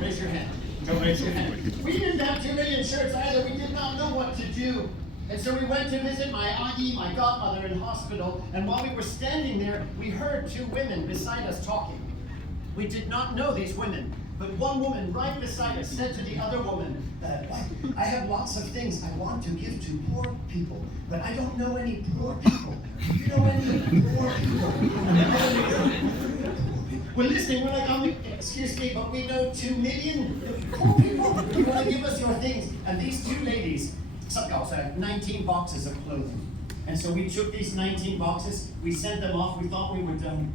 Don't raise your hand. Don't raise your hand. We didn't have 2 million shirts either. We did not know what to do. And so we went to visit my auntie, my godmother, in hospital. And while we were standing there, we heard 2 women beside us talking. We did not know these women. But one woman right beside us said to the other woman, I have lots of things I want to give to poor people, but I don't know any poor people. Do you know any poor people? We're listening, we're like, excuse me, but we know 2 million poor people. You want to give us your things? And these 2 ladies, some also had 19 boxes of clothing. And so we took these 19 boxes, we sent them off, we thought we were done.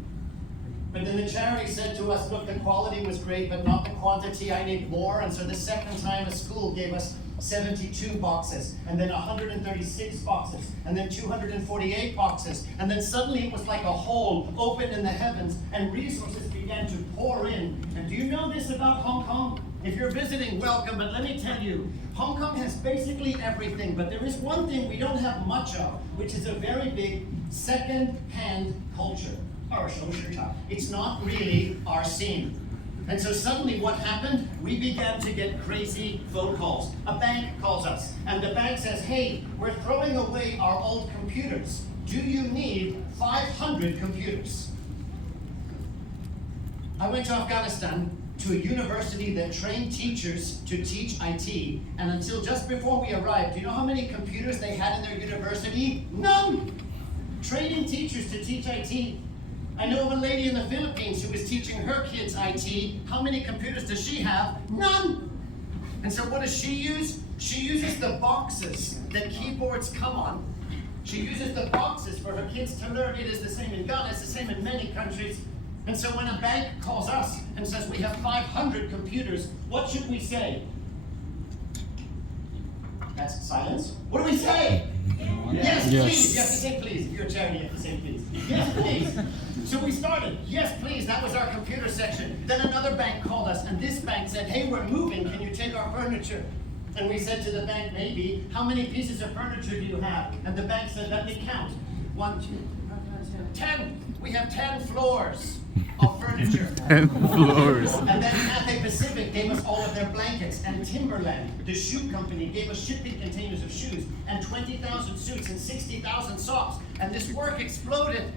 But then the charity said to us, look, the quality was great, but not the quantity, I need more. And so the second time a school gave us 72 boxes, and then 136 boxes, and then 248 boxes. And then suddenly it was like a hole opened in the heavens, and resources began to pour in. And do you know this about Hong Kong? If you're visiting, welcome, but let me tell you, Hong Kong has basically everything, but there is one thing we don't have much of, which is a very big second-hand culture. It's not really our scene. And so suddenly what happened? We began to get crazy phone calls. A bank calls us, and the bank says, hey, we're throwing away our old computers. Do you need 500 computers? I went to Afghanistan to a university that trained teachers to teach IT, and until just before we arrived, do you know how many computers they had in their university? None! Training teachers to teach IT. I know of a lady in the Philippines who was teaching her kids IT. How many computers does she have? None! And so what does she use? She uses the boxes that keyboards come on. She uses the boxes for her kids to learn. It is the same in Ghana, it's the same in many countries. And so when a bank calls us and says we have 500 computers, what should we say? That's silence. What do we say? Yes, please. You have to say please. If you're a charity, you have to say please. Yes, please. So we started. Yes, please. That was our computer section. Then another bank called us, and this bank said, hey, we're moving. Can you take our furniture? And we said to the bank, maybe. How many pieces of furniture do you have? And the bank said, let me count. 1, 2, 10. We have 10 floors of furniture. 10 floors. And then Cathay Pacific gave us all of their blankets, and Timberland, the shoe company, gave us shipping containers of shoes, and 20,000 suits and 60,000 socks. And this work exploded.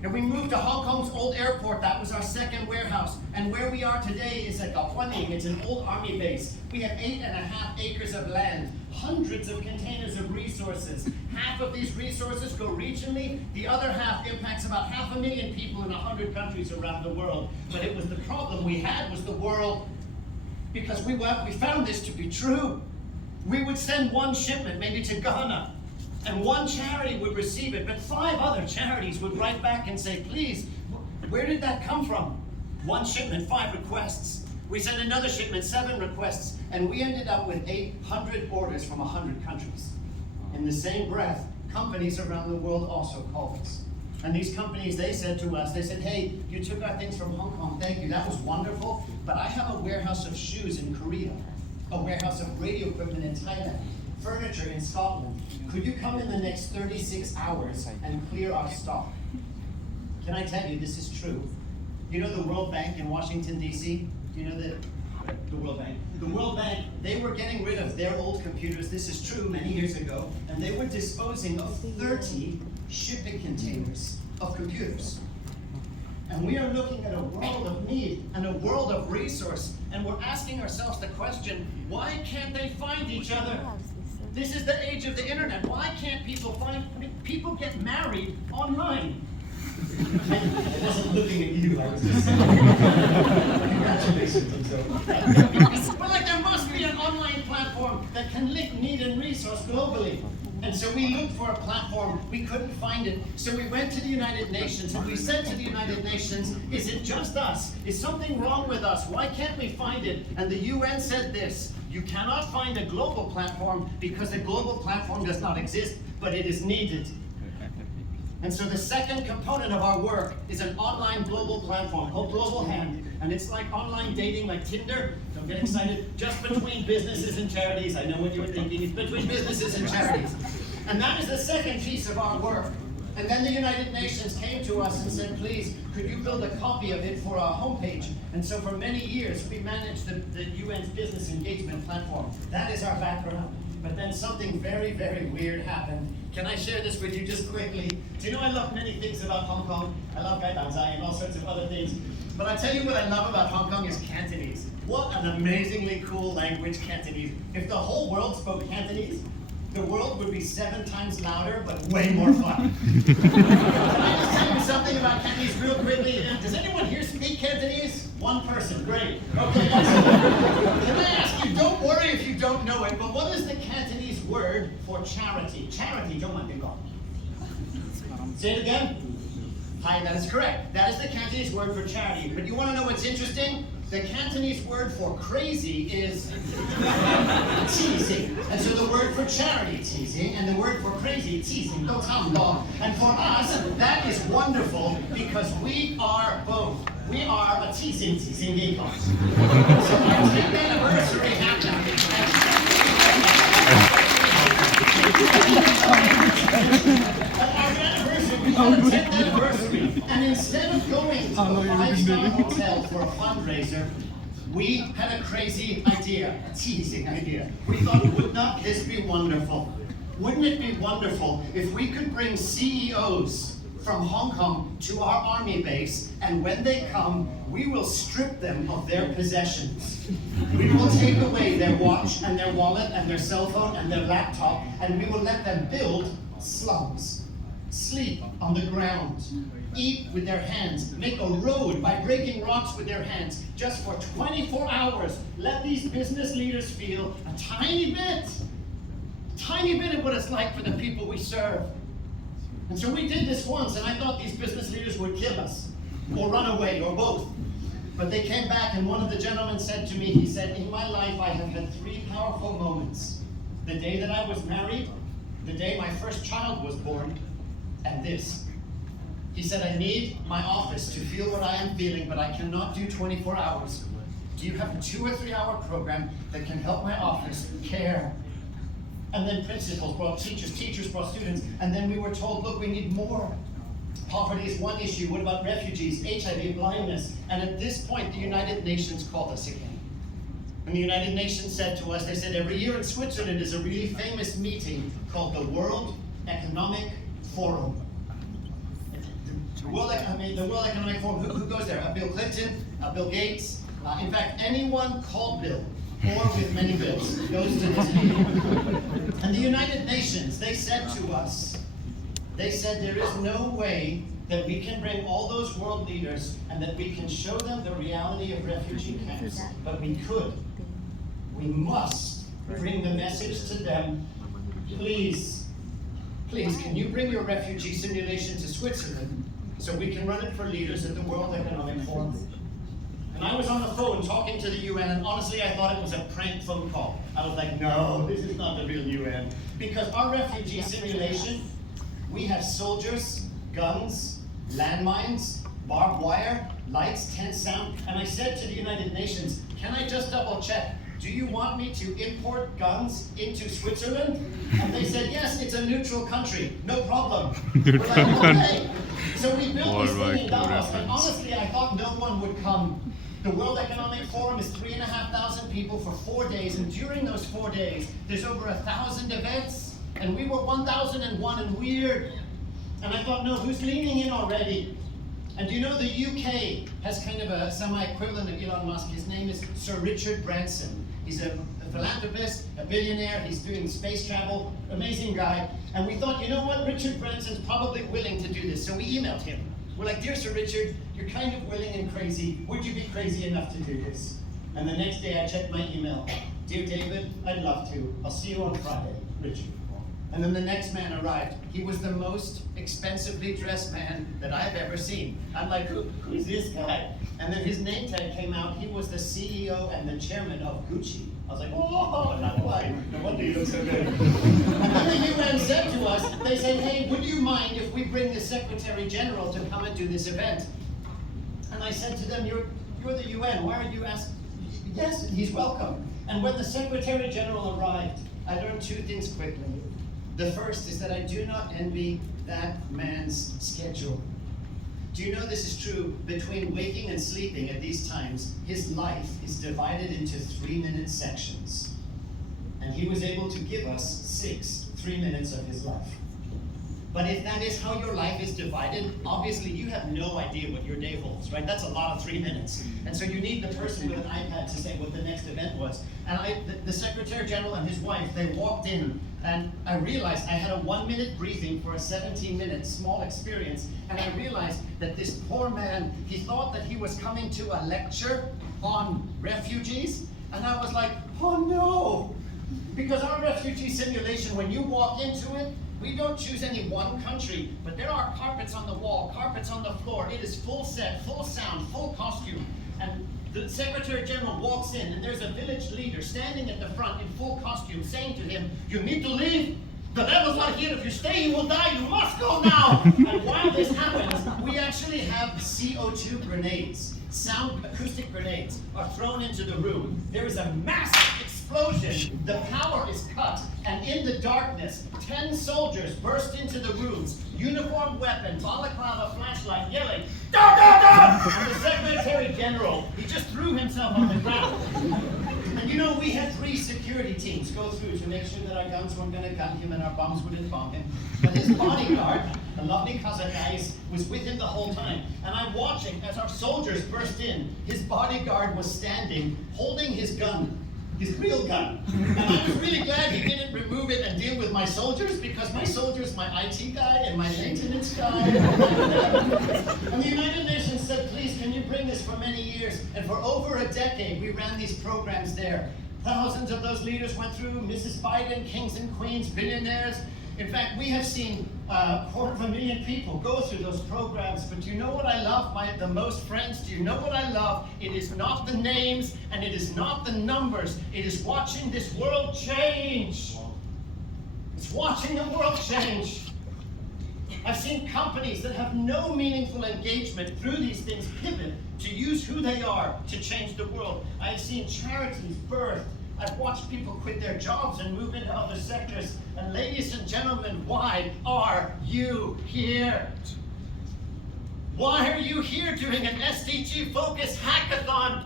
And we moved to Hong Kong's old airport. That was our second warehouse. And where we are today is at Gaohuaning. It's an old army base. We have 8.5 acres of land, hundreds of containers of resources. Half of these resources go regionally. The other half impacts about 500,000 people in 100 countries around the world. But it was the problem we had was the world, because we found this to be true. We would send one shipment, maybe to Ghana, and one charity would receive it, but 5 other charities would write back and say, please, where did that come from? One shipment, 5 requests. We sent another shipment, 7 requests, and we ended up with 800 orders from 100 countries. In the same breath, companies around the world also called us. And these companies, they said to us, they said, hey, you took our things from Hong Kong, thank you, that was wonderful, but I have a warehouse of shoes in Korea, a warehouse of radio equipment in Thailand, furniture in Scotland. Could you come in the next 36 hours and clear our stock? Can I tell you, this is true. You know the World Bank in Washington, D.C.? You know the World Bank? The World Bank, they were getting rid of their old computers, this is true, many years ago, and they were disposing of 30 shipping containers of computers. And we are looking at a world of need and a world of resource, and we're asking ourselves the question, why can't they find each other? This is the age of the internet. Why can't people people get married online? I wasn't looking at you, I was just saying. Congratulations. Well, like there must be an online platform that can link need and resource globally. And so we looked for a platform, we couldn't find it. So we went to the United Nations and we said to the United Nations, is it just us? Is something wrong with us? Why can't we find it? And the UN said this, you cannot find a global platform because a global platform does not exist, but it is needed. And so the second component of our work is an online global platform called Global Hand. And it's like online dating, like Tinder. Don't get excited. Just between businesses and charities. I know what you were thinking. It's between businesses and charities. And that is the second piece of our work. And then the United Nations came to us and said, please, could you build a copy of it for our homepage? And so for many years, we managed the UN's business engagement platform. That is our background. But then something very, very weird happened. Can I share this with you just quickly? Do you know I love many things about Hong Kong? I love Gai Danzai and all sorts of other things. But I tell you what I love about Hong Kong is Cantonese. What an amazingly cool language, Cantonese. If the whole world spoke Cantonese, the world would be 7 times louder, but way more fun. Can I just tell you something about Cantonese real quickly? Does anyone here speak Cantonese? One person, great. Okay, excellent. Can I ask you, don't worry if you don't know it, but what is the Cantonese word for charity? Charity, say it again. Hi, that is correct. That is the Cantonese word for charity. But you want to know what's interesting? The Cantonese word for crazy is teasing. And so the word for charity, teasing, and the word for crazy, teasing, don't come long. And for us, that is wonderful because we are both. We are a teasing geekos. So our 10th anniversary happened. Our 10th anniversary, and instead of going to a 5-star hotel for a fundraiser, we had a crazy idea, a teasing idea. We thought, would not this be wonderful? Wouldn't it be wonderful if we could bring CEOs from Hong Kong to our army base, and when they come, we will strip them of their possessions. We will take away their watch and their wallet and their cell phone and their laptop, and we will let them build slums. Sleep on the ground, eat with their hands, make a road by breaking rocks with their hands. Just for 24 hours, let these business leaders feel a tiny bit of what it's like for the people we serve. And so we did this once, and I thought these business leaders would kill us, or run away, or both. But they came back, and one of the gentlemen said to me, he said, in my life I have had 3 powerful moments. The day that I was married, the day my first child was born, and this. He said, I need my office to feel what I am feeling, but I cannot do 24 hours. Do you have a 2 or 3 hour program that can help my office care? And then principals brought teachers, teachers brought students, and then we were told, look, we need more. Poverty is one issue. What about refugees, HIV, blindness? And at this point, the United Nations called us again. And the United Nations said to us, they said, every year in Switzerland is a really famous meeting called the World Economic Forum. The World Economic Forum, who goes there? Bill Clinton, Bill Gates. In fact, anyone called Bill, or with many bills, goes to this meeting. And the United Nations, they said to us, they said there is no way that we can bring all those world leaders and that we can show them the reality of refugee camps, but we could. We must bring the message to them, please, can you bring your refugee simulation to Switzerland so we can run it for leaders at the World Economic Forum? And I was on the phone talking to the UN, and honestly, I thought it was a prank phone call. I was like, no, this is not the real UN. Because our refugee simulation, we have soldiers, guns, landmines, barbed wire, lights, tense sound. And I said to the United Nations, can I just double check? Do you want me to import guns into Switzerland? And they said, yes, it's a neutral country, no problem. We're like, okay. So we built this thing in Davos, and honestly, I thought no one would come. The World Economic Forum is 3,500 people for 4 days, and during those 4 days, there's over 1,000 events, and we were 1,001 and weird. And I thought, no, who's leaning in already? And you know, the UK has kind of a semi-equivalent of Elon Musk. His name is Sir Richard Branson. He's a philanthropist, a billionaire. He's doing space travel, amazing guy. And we thought, you know what, Richard Branson's probably willing to do this. So we emailed him. We're like, dear Sir Richard, you're kind of willing and crazy. Would you be crazy enough to do this? And the next day I checked my email. Dear David, I'd love to. I'll see you on Friday, Richard. And then the next man arrived. He was the most expensively dressed man that I've ever seen. I'm like, who's this guy? And then his name tag came out. He was the CEO and the chairman of Gucci. I was like, oh, not quite. No wonder you look so good. And then the UN said to us, they said, hey, would you mind if we bring the Secretary General to come and do this event? And I said to them, you're the UN. Why are you asking? Yes, he's welcome. And when the Secretary General arrived, I learned 2 things quickly. The first is that I do not envy that man's schedule. Do you know this is true? Between waking and sleeping at these times, his life is divided into 3-minute sections. And he was able to give us 3 minutes of his life. But if that is how your life is divided, obviously you have no idea what your day holds, right? That's a lot of 3 minutes. And so you need the person with an iPad to say what the next event was. And the Secretary General and his wife, they walked in, and I realized I had a 1-minute briefing for a 17-minute small experience, and I realized that this poor man, he thought that he was coming to a lecture on refugees, and I was like, oh no! Because our refugee simulation, when you walk into it, we don't choose any one country, but there are carpets on the wall, carpets on the floor. It is full set, full sound, full costume. And the Secretary General walks in, and there's a village leader standing at the front in full costume saying to him, you need to leave. The devil's not here. If you stay, you will die. You must go now. And while this happens, we actually have CO2 grenades. Sound acoustic grenades are thrown into the room. There is a massive explosion. The power is cut. And in the darkness, 10 soldiers burst into the rooms, uniformed weapon, balaclava, flashlight, yelling, "Down, down, down!" And the Secretary General, he just threw himself on the ground. And you know, we had 3 security teams go through to make sure that our guns weren't going to gun him and our bombs wouldn't bomb him. But his bodyguard, a lovely Kazakh guy, was with him the whole time. And I'm watching as our soldiers burst in. His bodyguard was standing, holding his gun, his real gun. And I was really glad he didn't remove it and deal with my soldiers, because my soldiers, my IT guy and my maintenance guy. And the United Nations said, please, can you bring this for many years? And for over a decade, we ran these programs there. Thousands of those leaders went through, Mrs. Biden, kings and queens, billionaires. In fact, we have seen 250,000 people go through those programs. But do you know what I love the most, friends? Do you know what I love? It is not the names and it is not the numbers. It is watching this world change. It's watching the world change. I've seen companies that have no meaningful engagement through these things pivot to use who they are to change the world. I've seen charities birth. I've watched people quit their jobs and move into other sectors. And ladies and gentlemen, why are you here? Why are you here doing an SDG-focused hackathon?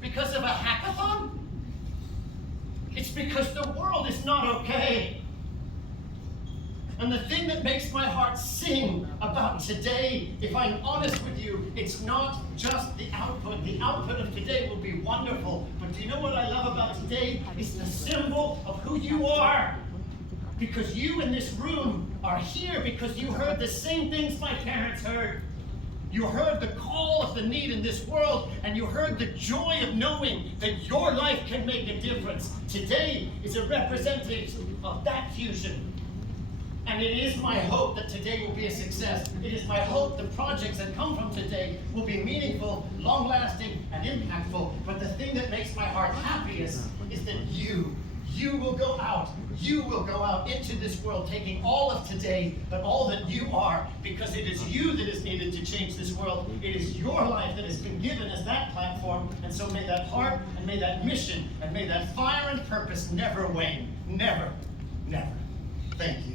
Because of a hackathon? It's because the world is not okay. And the thing that makes my heart sing about today, if I'm honest with you, it's not just the output. The output of today will be wonderful. But do you know what I love about today? It's the symbol of who you are. Because you in this room are here because you heard the same things my parents heard. You heard the call of the need in this world, and you heard the joy of knowing that your life can make a difference. Today is a representation of that fusion. And it is my hope that today will be a success. It is my hope the projects that come from today will be meaningful, long-lasting, and impactful. But the thing that makes my heart happiest is that you will go out. You will go out into this world taking all of today, but all that you are, because it is you that is needed to change this world. It is your life that has been given as that platform. And so may that heart, and may that mission, and may that fire and purpose never wane. Never, never. Thank you.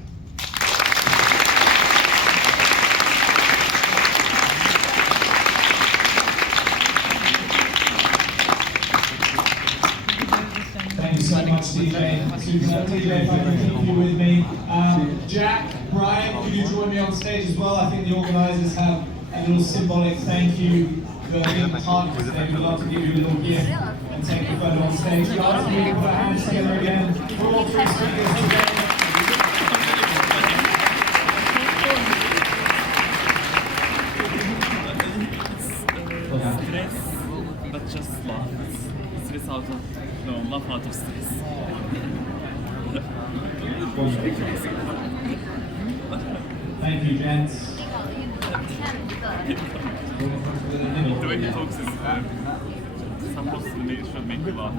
Thank you so much, TJ. Super. TJ, if I can keep you with me. Jack, Brian, could you join me on stage as well? I think the organisers have a little symbolic thank you for being part of this today. We'd love to give you a little gift and take a photo on stage. Guys, we can put our hands together again for all 3 speakers today. Stress, but just laugh. Stress out of, no, laugh out of stress. Thank you, gents. The way he talks is supposed to make you laugh.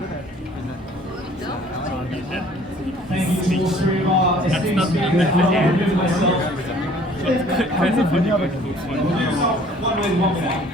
Thank you to all 3 of our esteemed speakers. I'll remove myself. Crazy funny way he talks. One with, one without.